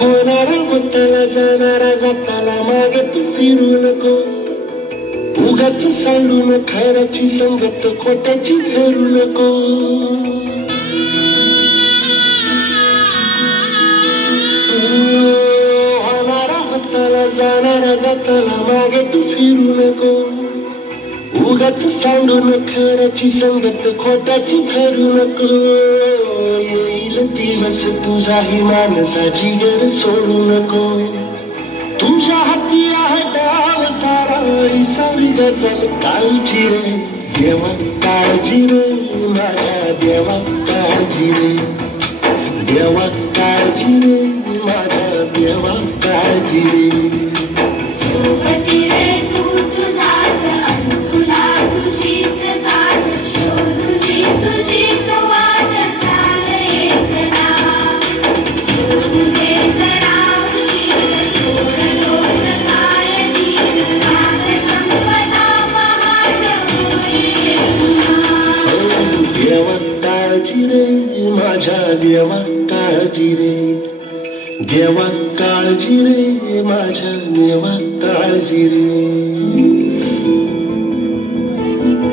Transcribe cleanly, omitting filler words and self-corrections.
होणारा होताला जाणारा जाताला मागे तू फिरू नको. उगाच सांडून खऱ्याची संगत खोट्याची धरू नको. होणारा होताला जाणारा जाताला मागे तू फिरू नको. उगाच सांडून खऱ्याची संगत खोट्याची धरू नको. येईल दिवस तुझाही माणसाची गर सोडू नको. तुझ्या हाती आहे डाव सारा सारी गजल काळजी रे. देवा काळजी रे माझ्या देवा काळजी रे. देवा काळजी रे माझ्या देवा काळजी रे. सोबती रे तू तुझाच तुला तुझीच साथ शोधुनी तुझी तू वाट चाल येतना. शोधू दे जरा उशीर सोडतोस काय दिन रात संपदा पहाट होईल पुन्हा. देवा काळजी रे माझ्या देवा काळजी रे. देवा काळजी रे माझ्या देवा काळजी रे.